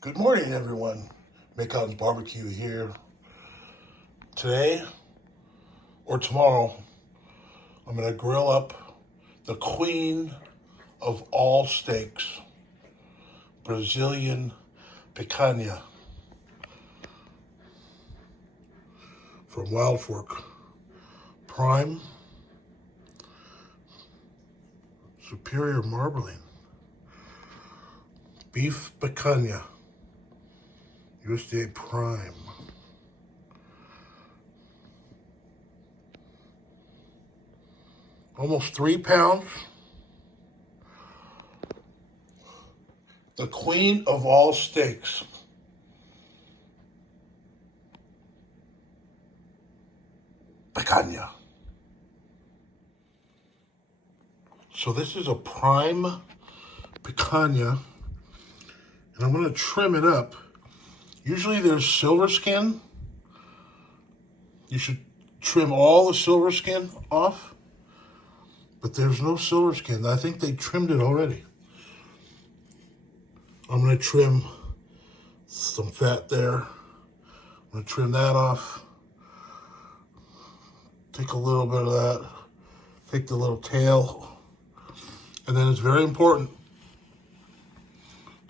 Good morning, everyone. Macon's Barbecue here. Today or tomorrow, I'm going to grill up the queen of all steaks, Brazilian picanha from Wild Fork. Prime, superior marbling, beef picanha, USDA Prime. Almost 3 pounds. The queen of all steaks. Picanha. So this is a prime picanha, and I'm going to trim it up. Usually there's silver skin. You should trim all the silver skin off, but there's no silver skin. I think they trimmed it already. I'm going to trim some fat there. I'm going to trim that off. Take a little bit of that. Take the little tail. And then it's very important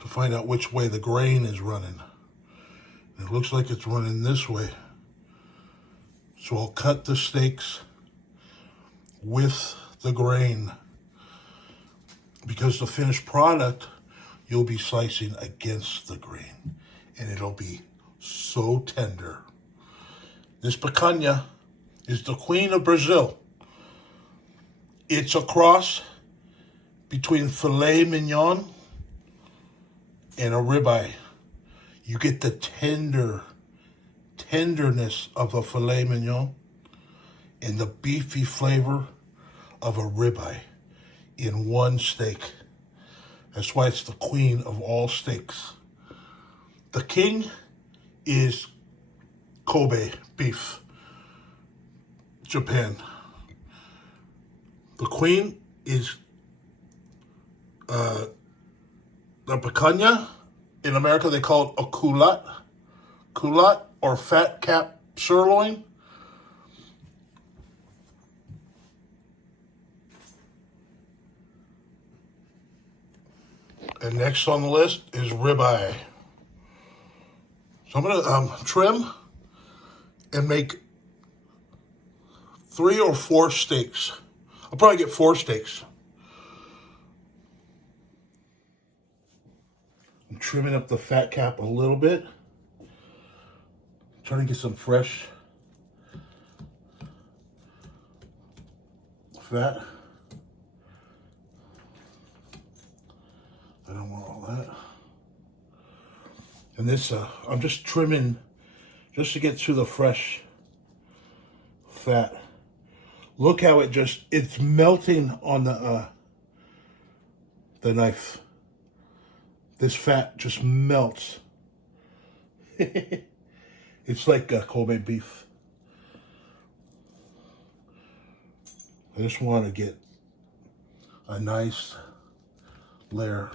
to find out which way the grain is running. And it looks like it's running this way. So I'll cut the steaks with the grain, because the finished product, you'll be slicing against the grain, and it'll be so tender. This picanha is the queen of Brazil. It's a cross between filet mignon and a ribeye. You get the tenderness of a filet mignon and the beefy flavor of a ribeye in one steak. That's why it's the queen of all steaks. The king is Kobe beef, Japan. The queen is the picanha. In America, they call it a culotte or fat cap sirloin. And next on the list is ribeye. So I'm going to trim and make 3 or 4 steaks. I'll probably get 4 steaks. I'm trimming up the fat cap a little bit. Trying to get some fresh fat. I don't want all that. And this, I'm just trimming just to get to the fresh fat. Look how it's melting on the knife. This fat just melts. It's like Kobe beef. I just want to get a nice layer.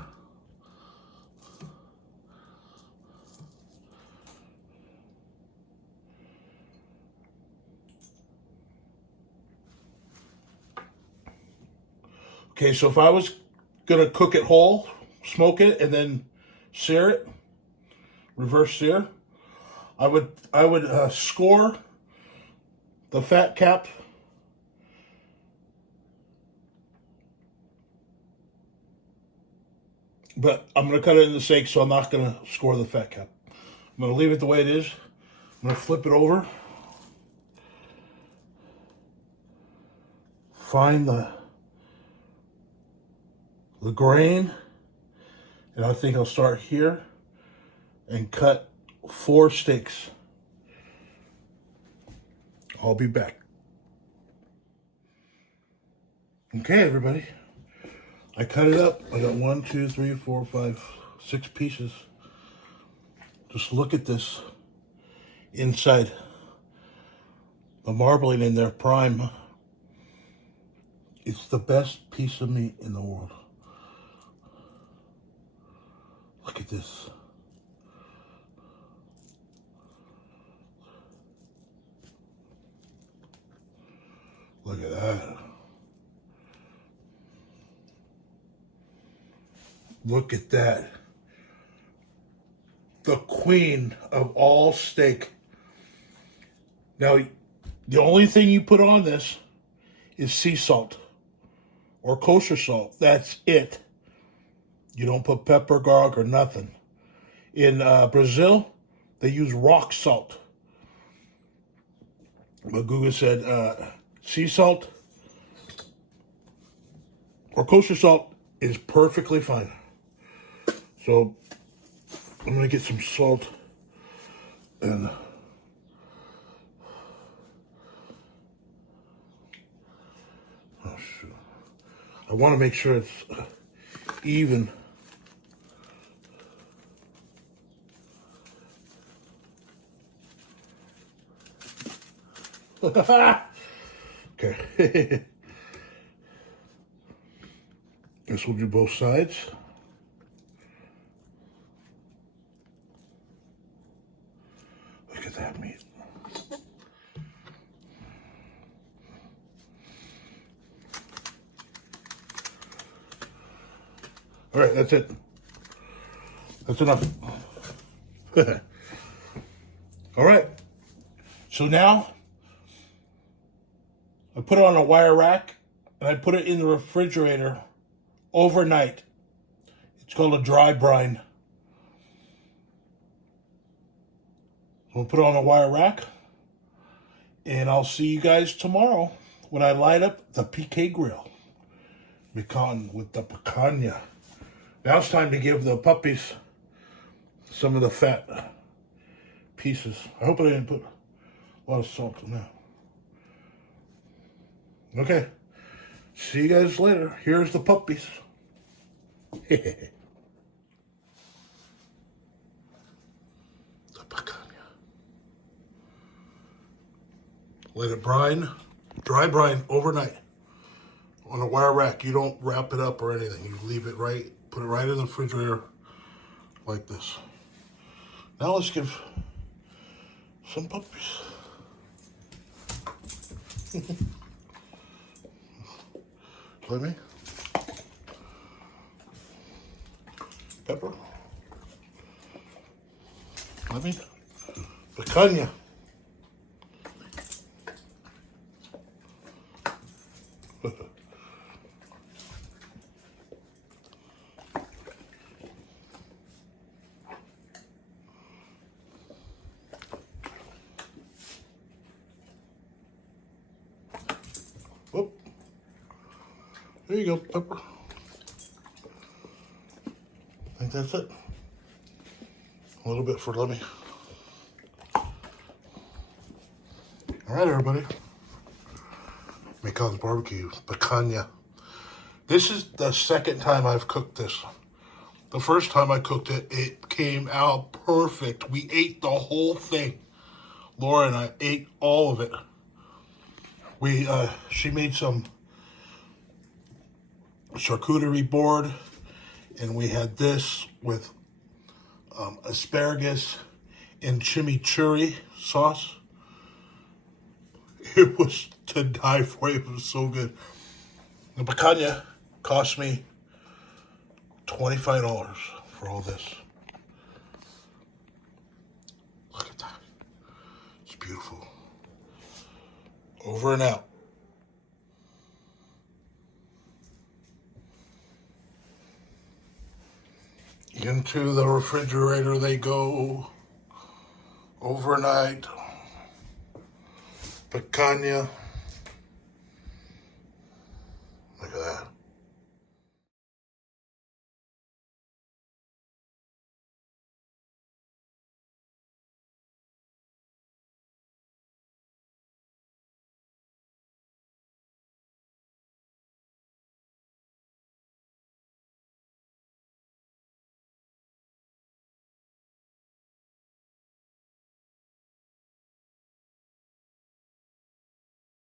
Okay, so if I was gonna cook it whole, smoke it, and then sear it, reverse sear, I would score the fat cap but I'm going to cut it into steak, so I'm not going to score the fat cap. I'm going to leave it the way it is. I'm going to flip it over. Find the grain. And I think I'll start here and cut 4 steaks. I'll be back. Okay, everybody. I cut it up. I got 1, 2, 3, 4, 5, 6 pieces. Just look at this inside. The marbling in there, prime. It's the best piece of meat in the world. Look at this. Look at that. The queen of all steak. Now, the only thing you put on this is sea salt or kosher salt. That's it. You don't put pepper, garlic, or nothing. In Brazil, they use rock salt. But Google said sea salt or kosher salt is perfectly fine. So I'm going to get some salt and oh shoot. I want to make sure it's even. Okay. Guess we'll do both sides. Look at that meat. All right, that's it. That's enough. All right. So now I put it on a wire rack and I put it in the refrigerator overnight. It's called a dry brine. So I'll put it on a wire rack and I'll see you guys tomorrow when I light up the PK grill. Pecan with the picanha. Now it's time to give the puppies some of the fat pieces. I hope I didn't put a lot of salt in that. Okay. See you guys later. Here's the puppies. The picanha. Let it brine, dry brine overnight on a wire rack. You don't wrap it up or anything. You leave it right, put it right in the refrigerator like this. Now let's give some puppies. Let me. Pepper. Let me. Picanha. Whoop. There you go, pepper. I think that's it. A little bit for Lemmy. All right, everybody. Pecan's barbecue, picanha. This is the second time I've cooked this. The first time I cooked it, it came out perfect. We ate the whole thing. Laura and I ate all of it. She made some charcuterie board, and we had this with asparagus and chimichurri sauce. It was to die for. It was so good. The picanha cost me $25 for all this. Look at that. It's beautiful. Over and out. Into the refrigerator they go. Overnight. Picanha.